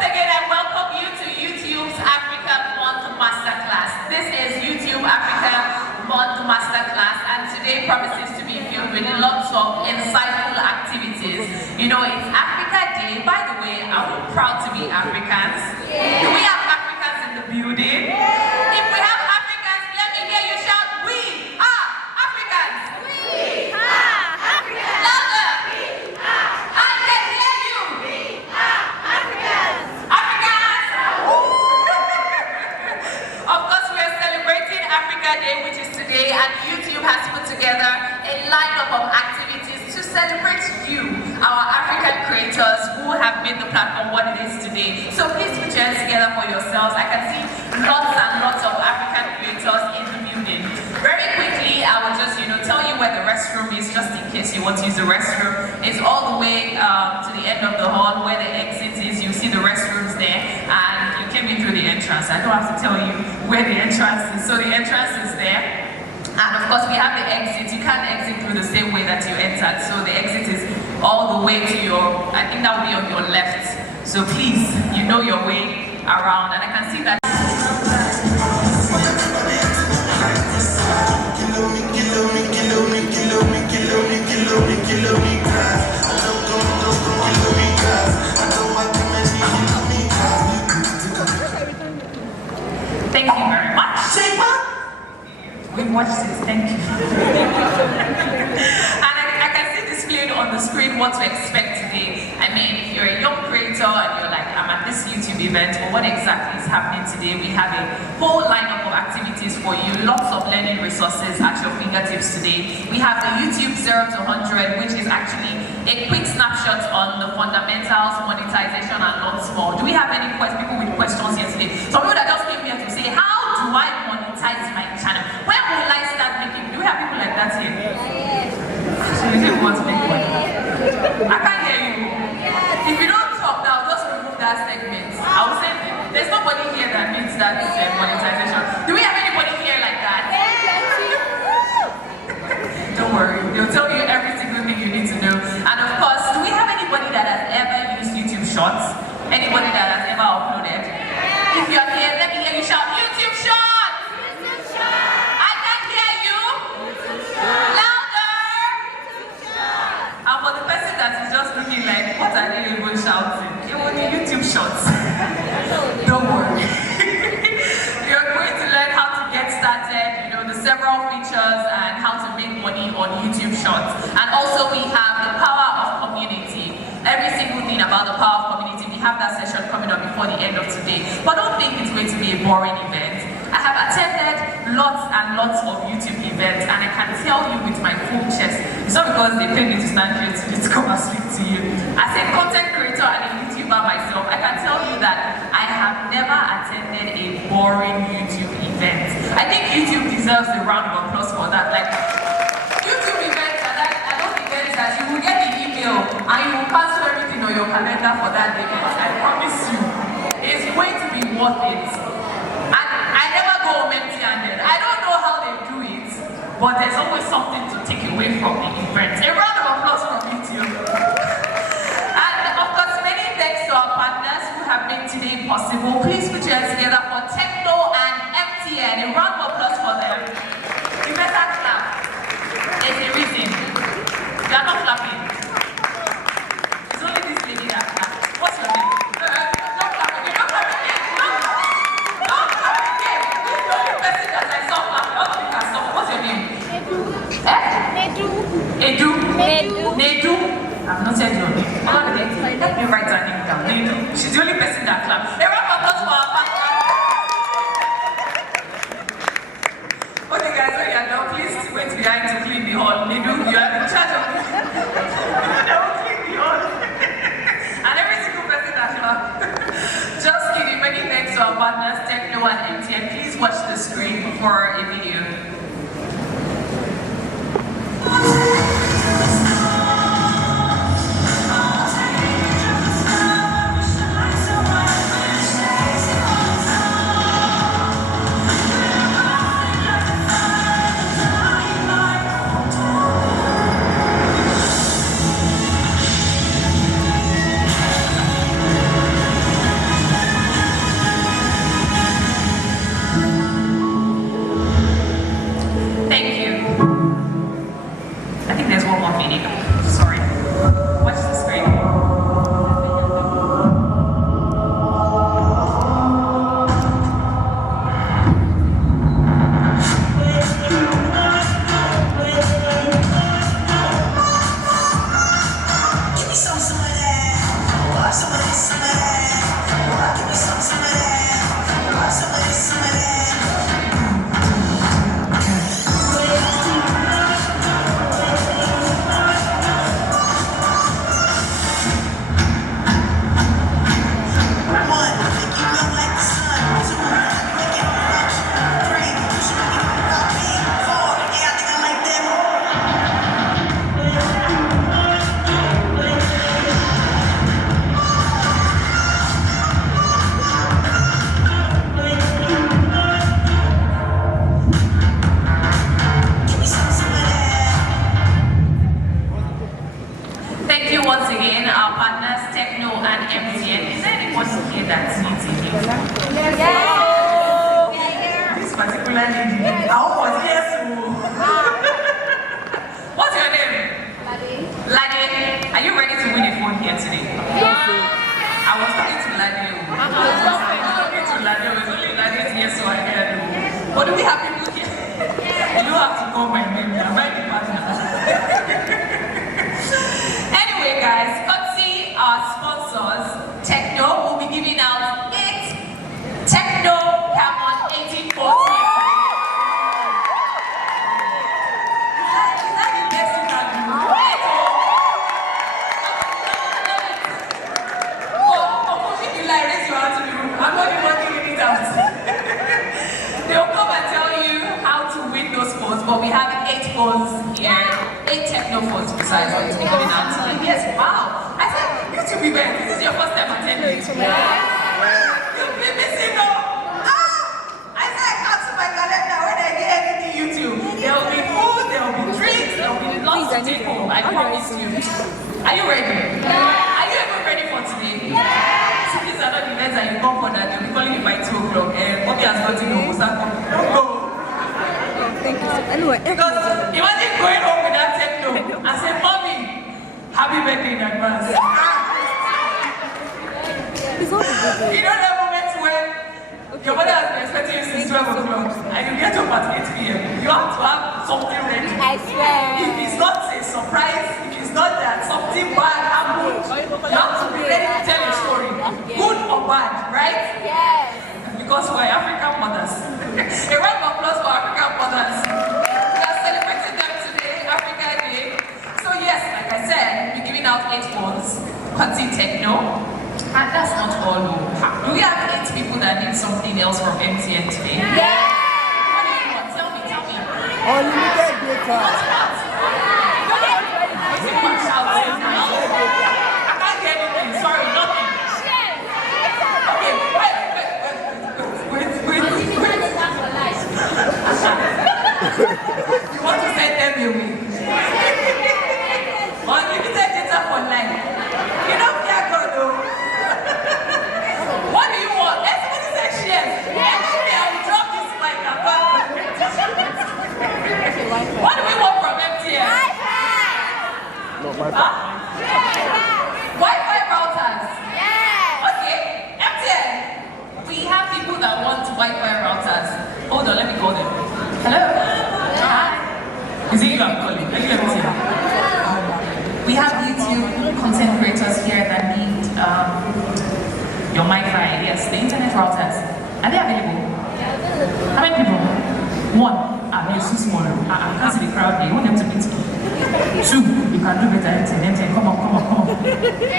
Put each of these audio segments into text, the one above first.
once again, I welcome you to YouTube's Africa Month Masterclass. This is YouTube Africa Month Masterclass, and today promises to be filled with lots of insightful activities. You know, it's Africa Day. By the way, are we proud to be Africans? Yeah. Do we have Africans in the building? Yeah. If we have Africans, let me hear you shout, we are Africans! We are Africans! Louder! We are I can hear you! We are Africans! Africans! Of course, we are celebrating Africa Day, which is today, and YouTube has put together a lineup of activities to celebrate you, our African creators who have made the platform what it is today. So please put your hands together for yourselves. I can see lots and lots of African creators in the building. Very quickly, I will just, tell you where the restroom is, just in case you want to use the restroom. It's all the way to the end of the hall where the exit is. You see the restrooms there, and you came in through the entrance. I don't have to tell you where the entrance is. So the entrance is there. And of course, we have the exit. You can't exit through the same way that you entered. So the exit is all the way to your, I think that will be on your left. So please, you know your way around. And I can see that. Thank you very much. We watched this, thank you. And I can see displayed on the screen what to expect today. I mean, if you're a young creator and you're like, I'm at this YouTube event, or what exactly is happening today, we have a whole lineup of activities for you, lots of learning resources at your fingertips today. We have the YouTube 0 to 100, which is actually a quick snapshot on the fundamentals, monetization, and lots more. Do we have any people with questions here today? Some people that just came here to say, how do I monetize my channel? When will I start making? Do we have people like that here? So you didn't want to make money. I can't hear you. If you don't talk now, just remove that segment. I will say there's nobody here that needs that monetization. Do we have anybody here like that? Don't worry, they'll tell you every single thing you need to know. And of course, do we have anybody that has ever used YouTube Shorts? Anybody that has ever uploaded? If you're here, let me hear you shout YouTube Shorts! I can hear you! Louder! And for the person that is just looking like, what are they even shouting? It will be YouTube Shorts. Don't worry. You're going to learn how to get started, the several features and how to make money on YouTube Shorts. And also we have the power of community. Every single thing about the power of community, we have that session coming up before the end of today. But don't think it's going to be a boring event. I have attended lots and lots of YouTube events, and I can tell you with my full chest, it's not because they pay me to stand here to come and speak to you. As a content creator and a YouTuber myself, I can tell you that I have never attended a boring YouTube event. I think YouTube deserves a round of applause for that. Like, YouTube events are those events that you will get the email and you will cancel everything on your calendar for that event. I promise you, it's going to be worth it. And I never go home empty-handed. I don't know how they do it, but there's always something to take away from the event. A round of applause from YouTube. And of course, many thanks to our partners who have made today possible. Please put your hands together for Tecno and MTN. A round of applause for them. You better clap. There's a reason. You are not clapping. It's only this lady that claps. What's your name? Don't clap again. Don't clap again. Don't clap again. This is the only person that I saw clap. I don't think I saw. What's your name? Edu. Nedu. I've not said your name. Let me write her name down. Nedu. She's the only person that claps. A round of applause for our partner. Okay guys, when you're done, please wait behind to clean the hall. Nedu, you are in charge of it. They will clean the hall. And every single person that claps. Just kidding. Many thanks to our partners, Tecno and MTN. Please watch the screen for a video. we have 8 phones here, 8 Tecno phones besides going to be giving out today. Yes, wow. I said, YouTube event, this is your first time attending. You've been missing though. I said, I can't see my calendar when I get anything YouTube. There will be food, there will be drinks, there will be lots to take home. I promise you. Are you ready? Are you even ready for today? So these are not the events that you come for that you'll be calling me by 2 o'clock. Bobby has got to know who's that coming. Don't go. Thank you. Anyway, because imagine going home with that Tecno and say, Mommy, happy birthday in advance. You know that moment when your mother has been expecting you since 12 o'clock and you get up at 8 p.m. You have to have something ready. I swear. If it's not a surprise, if it's not that something bad happened, you have to be ready to tell a story. Good or bad, right? Yes. Because we're African mothers. A round of applause for African mothers. We are celebrating them today, Africa Day. So yes, like I said, we're giving out 8 phones, contain Tecno. And that's not all. Do we have 8 people that need something else from MTN today? Yeah. What do you want? Tell me. Unlimited data. What? Is it much shouting now? I can't get anything. Sorry, nothing. Okay, wait. You want to send them away? Unlimited data for life. You know, yeah, God, though. What do you want? Everybody says yes. Everybody, I will drop this mic and back. What do we want from MTN? No, my Wi-Fi routers. Yes. Okay, MTN. We have people that want Wi-Fi routers. Hold on, let me call them. Hello? Hi. Is it you I'm calling? Let me see. We have YouTube content creators here that need your Wi-Fi. Yes, the internet routers. Are they available? How many people? 1. You're so small. I can't see the crowd here. You want them to meet me. 2. You can do better. MTN. Come on. 8!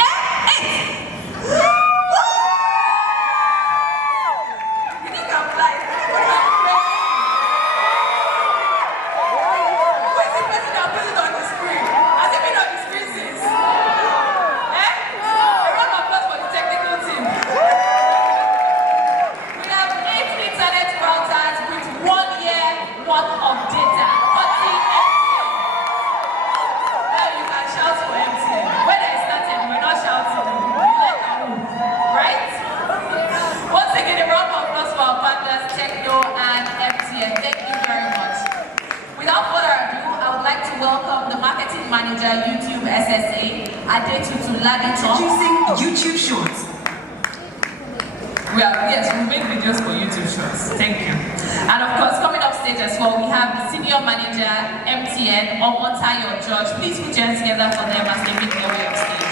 Manager, YouTube SSA, Adetutu, Laditan. Introducing YouTube Shorts. Yes, we make videos for YouTube Shorts. Thank you. And of course, coming up stage as well, we have the Senior Manager, MTN, Omotayo George. Please put your hands together for them as they make their way up stage.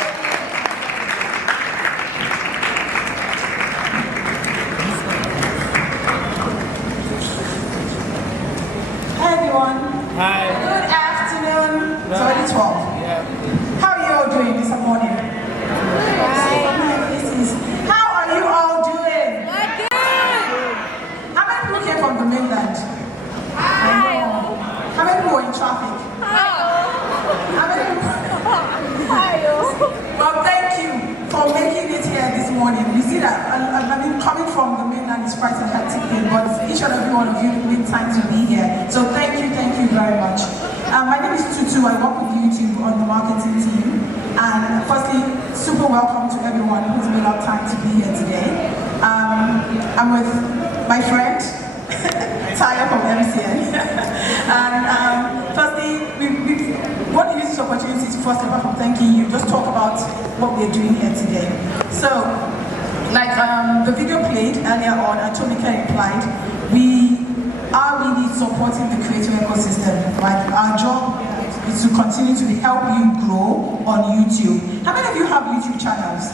Hi everyone. Hi. Good afternoon. It's already 12. Yeah. How are you all doing this morning? How are you all doing? How many people came from the mainland? How many people were in traffic? How many people? Well, thank you for making it here this morning. You see that, coming from the mainland is quite a hectic thing, but each and every one of you made time to be here. So thank you very much. My name is Tutu. I work with YouTube on the marketing team. And firstly, super welcome to everyone who's made up time to be here today. I'm with my friend, Tayo from MCN. And firstly, we want to use this opportunity to first, apart from thanking you, just talk about what we're doing here today. So, like the video played earlier on, Atomika implied, we are really supporting the creator ecosystem. Like our job is to continue to help you grow on YouTube. How many of you have YouTube channels?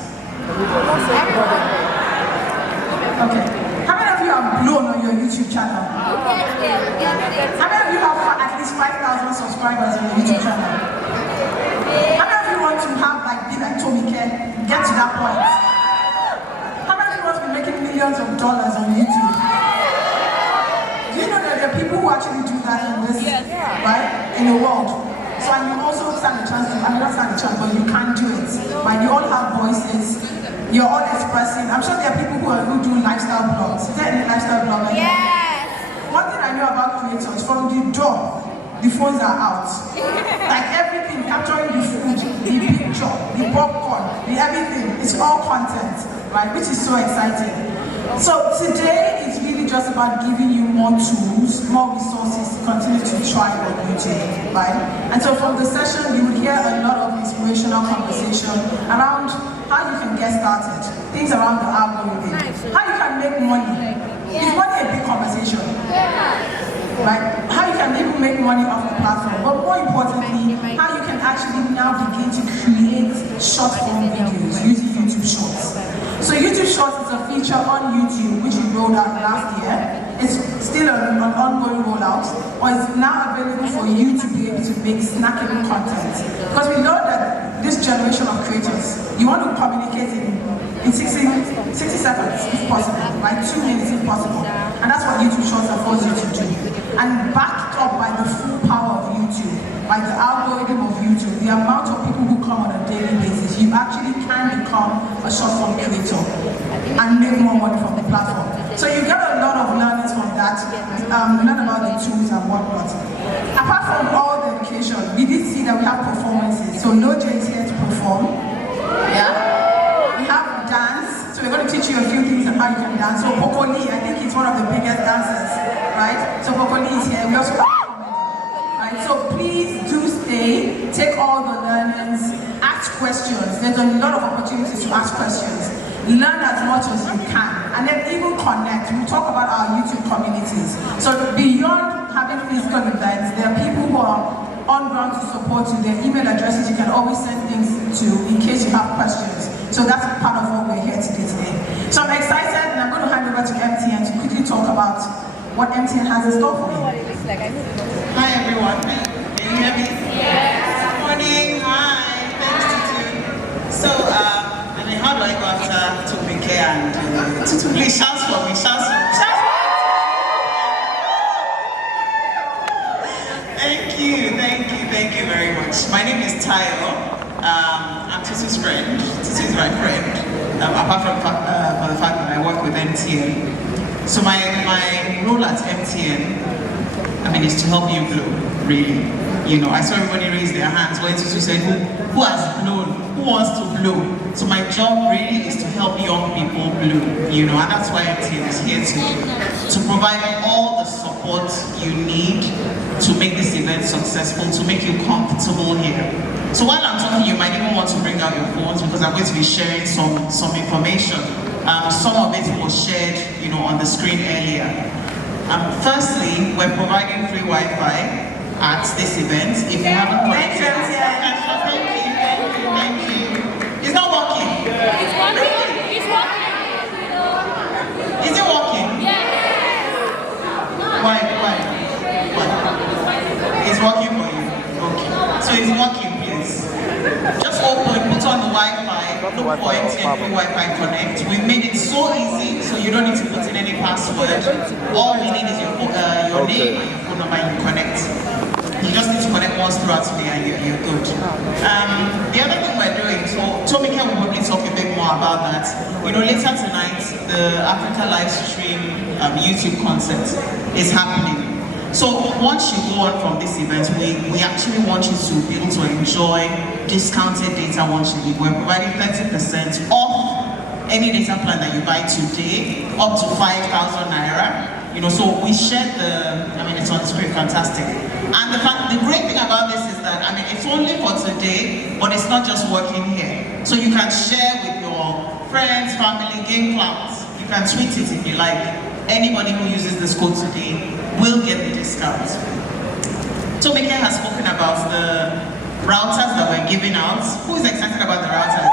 Okay. How many of you have blown on your YouTube channel? How many of you have at least 5,000 subscribers on your YouTube channel? How many of you want to have like be like Tomike, get to that point? How many of you want to be making millions of dollars on YouTube? Do you know that there are people who actually do that in this in the world. So and you also stand a chance to, I mean not stand a chance, but you can do it. Right? You all have voices, you're all expressing. I'm sure there are people who do lifestyle blogs. Is there any lifestyle blog? Yes. One thing I know about creators, from the door, the phones are out. Like everything, capturing the food, the picture, the popcorn, the everything, it's all content, right? Which is so exciting. So today it's really just about giving you more tools, more resources to continue to try on YouTube, right? And so from the session you will hear a lot of inspirational conversation around how you can get started, things around the algorithm, how you can make money. Is money a big conversation? Right? How you can even make money off the platform, but more importantly, how you can actually now begin to create short form videos using YouTube Shorts. So YouTube Shorts is a feature on YouTube which we rolled out last year. It's still an ongoing rollout, or it's now available for you to be able to make snackable content. Because we know that this generation of creators, you want to communicate in 60 seconds if possible, right? 2 minutes if possible. And that's what YouTube Shorts affords you to do. And backed up by the full power of YouTube, by the algorithm of YouTube, the amount of people who come on a daily basis, you actually can become a short form creator and make more money from the platform. So you get a lot of learnings from that, learn about the tools and whatnot. Apart from all the education, we did see that we have performances. So No J is here to perform. Yeah. We have dance. So we're going to teach you a few things on how you can dance. So Pokoli, I think he's one of the biggest dancers, right? So Pokoli is here. We also have comedy, right? So please do stay, take all the learnings, ask questions. There's a lot of opportunities to ask questions. Learn as much as you can, and then even connect. We talk about our YouTube communities. So beyond having physical events, there are people who are on ground to support you. Their email addresses you can always send things to in case you have questions. So that's part of what we're here to do today. So I'm excited, and I'm going to hand over to MTN to quickly talk about what MTN has in store for you. Hi everyone. Can you hear me? Yes. Good morning. Hi. Thanks Tutu. So I mean, how do I go after Tupike and Tutu? Please shout for me. Shout for me. Shout for me. Thank you very much. My name is Tayo. I'm Tutu's friend. Tutu is my friend. Apart from the fact that I work with MTN. So my role at MTN, I mean, is to help you blow, really. You know, I saw everybody raise their hands when Tutu said, who has blown? Who wants to blow? So my job really is to help young people blow, you know, and that's why MTN is here to provide all the support you need to make this event successful, to make you comfortable here. So while I'm talking, you might even want to bring out your phones because I'm going to be sharing some information. Some of it was shared, you know, on the screen earlier. Firstly, we're providing free Wi-Fi at this event. If you haven't connected, thank you. It's not working. It's working. It's working. Is it working? Yes. Why? It's working for you. Okay. So it's working, please. Just open, put on the Wi-Fi, look for MTN free Wi-Fi Connect. We made it so easy, so you don't need to put in any password. All we need is your name and your phone number, and you connect. You just need to connect once throughout today and you're good. The other thing we're doing, so Tomika will probably talk a bit more about that. You know, later tonight, the Africa live stream YouTube concert is happening. So once you go on from this event, we actually want you to be able to enjoy discounted data once you leave. We're providing 30% off any data plan that you buy today, up to 5,000 naira. You know, so we shared it's on the screen, fantastic. And the great thing about this is that, it's only for today, but it's not just working here. So you can share with your friends, family, game clouds. You can tweet it if you like. Anybody who uses this code today will get the discount. Tomike has spoken about the routers that we're giving out. Who is excited about the routers?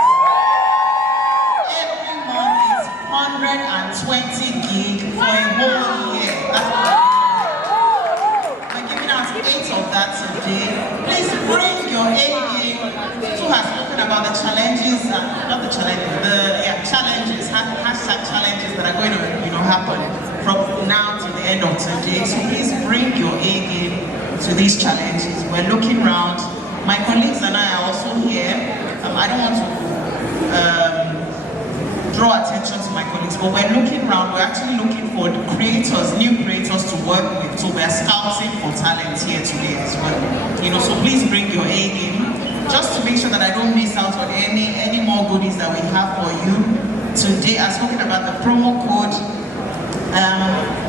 Every month it's 120 gig for a whole year. That's what we're giving out 8 of that today. Please bring your A game. Who has spoken about the challenges, challenges, hashtag challenges that are going to happen from now to the end of today. So please bring your A game to these challenges. We're looking around. My colleagues and I are also here. I don't want to draw attention to my colleagues, but we're looking around. We're actually looking for creators, new creators to work with. So we're scouting for talent here today as well. So please bring your A game, just to make sure that I don't miss out on any more goodies that we have for you today. I've spoken about the promo code.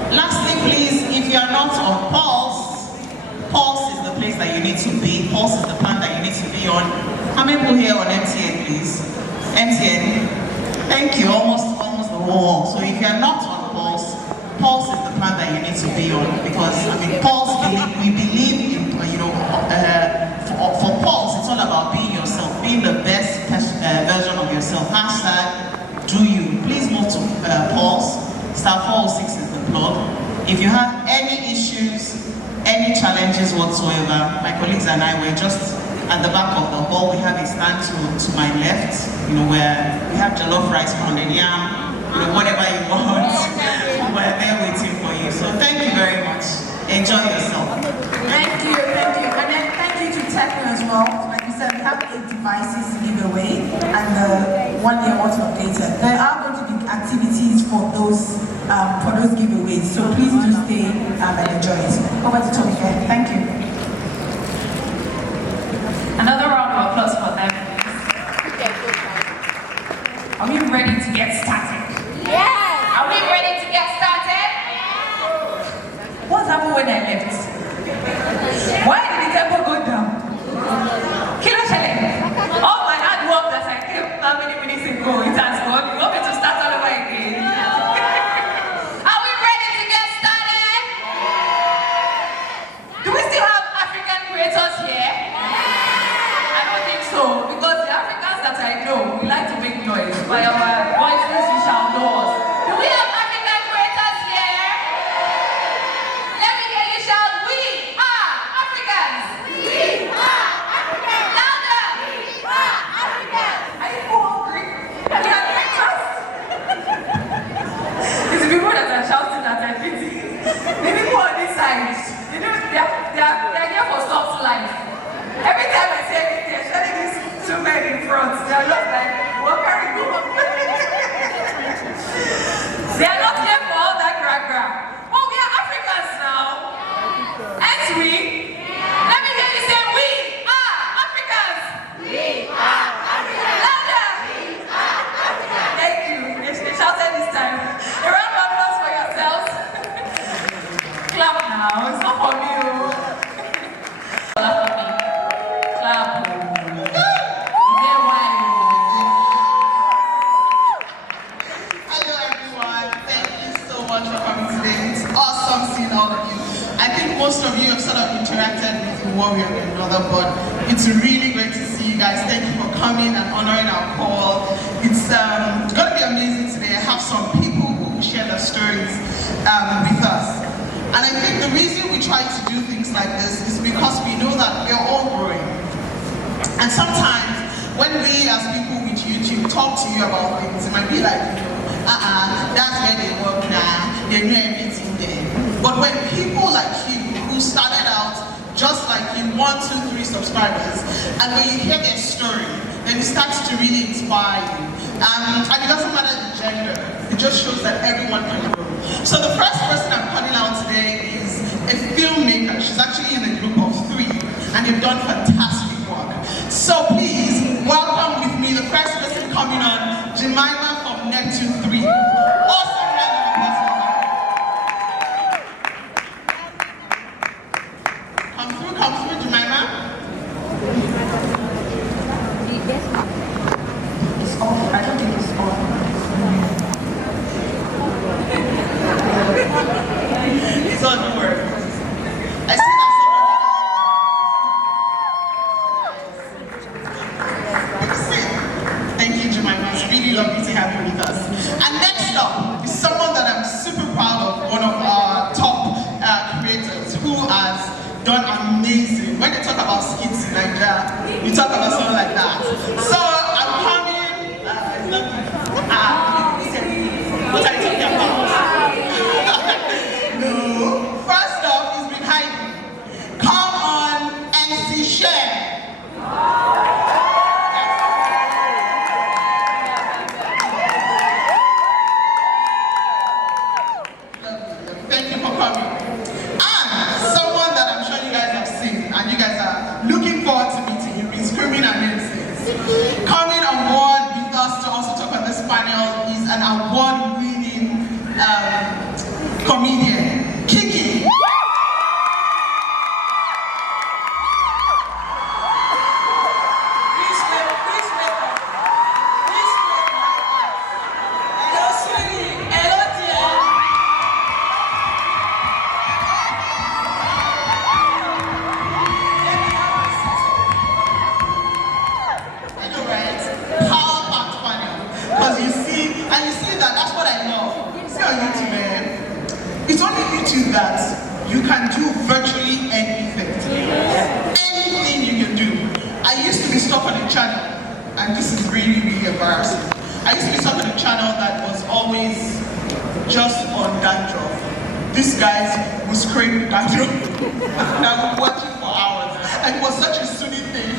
Lastly, please, if you are not on Pulse is the place that you need to be. Pulse is the plan that you need to be on. How many people here on MTN, please? MTN. Thank you. Almost the wall. So if you are not on Pulse is the plan that you need to be on, because Pulse we believe in. For Pulse, it's all about being yourself, being the best version of yourself. Hashtag do you. Please move to Pulse. *406 is the plug. If you have any issues, any challenges whatsoever, my colleagues and I were just at the back of the hall. We have a stand to my left, where we have jollof rice, pounded yam, whatever you want. We're there waiting for you. So thank you very much. Enjoy yourself. Thank you. And then thank you to Tecno as well. Like you said, we have 8 devices to give away and 1 year worth of data. There are going to be activities for those giveaways. So please do stay and enjoy it. Over to Tommy. Thank you. Another round of applause for them. Are we ready to get started? Yes. Are we ready to get started? What happened when I left? Why did the tempo go down? Kilo challenge. All my hard work that I came how many minutes ago, it has gone. You want me to start all over again? Are we ready to get started? Do we still have African creators here? I don't think so, because the Africans that I know, we like to make noise. By our voices, you shall know us. Do we have African creators here? Let me hear you shout, we are Africans. We are African. Louder. We are African. Are you all hungry? We are breakfast. It's the people that are shouting that I pity. The people on this side, they're here for soft life. Every time I say anything, they're shouting these 2 men in front. They're just like, what can we do? They are not here for all that gra-gra. Oh, we are Africans now. Aren't we? Let me hear you say, we are Africans. We are African. Louder. We are African. Thank you. They shouted this time. A round of applause for yourselves. Clap now. It's not for me. Clap for me. Clap. Yeah, why? Hello everyone, thank you so much for coming today. It's awesome seeing all of you. I think most of you have sort of interacted with you one way or another, but it's really great to see you guys. Thank you for coming and honoring our call. It's going to be amazing today. I have some people who will share their stories with us. And I think the reason we try to do things like this is because we know that we're all growing. And sometimes when we as people with YouTube talk to you about things, it might be like, that's where they work now, they know everything there. But when people like you, who started out just like you, 1, 2, 3 subscribers, and when you hear their story, then it starts to really inspire you. And it doesn't matter the gender, it just shows that everyone can grow. So the first person I'm calling out today is a filmmaker. She's actually in a group of 3, and they've done fantastic work. So please, welcome with me the first person coming on, Jemima from Neptune 3. Awesome round of applause for her. Come through, Jemima. It's off. I don't think it's off. It's on, don't worry. I see that Thank you, Jemima. It's really lovely to have you with us. And next up is someone that I'm super proud of, one of our top creators who has done amazing. When they talk about skits in Naija, we talk about something like that. So I'm coming. What are you talking about? No. First off, he's been hiding. Come panel is an award-winning comedian, Kiki. It's only YouTube that you can do virtually anything. Anything you can do. I used to be stuck on a channel, and this is really, really embarrassing. I used to be stuck on a channel that was always just on dandruff. This guy was scraping dandruff, and I would watch it for hours. And it was such a soothing thing.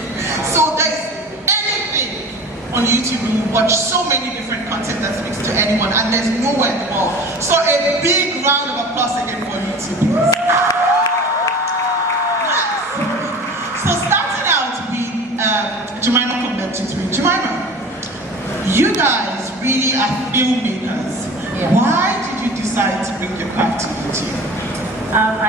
So there's anything on YouTube, you watch so many different content that speaks to anyone, and there's nowhere in the world. So a big round of applause again for YouTube. Nice. So starting out with Jemima commented to me. Jemima, you guys really are filmmakers. Yeah. Why did you decide to bring your back to YouTube?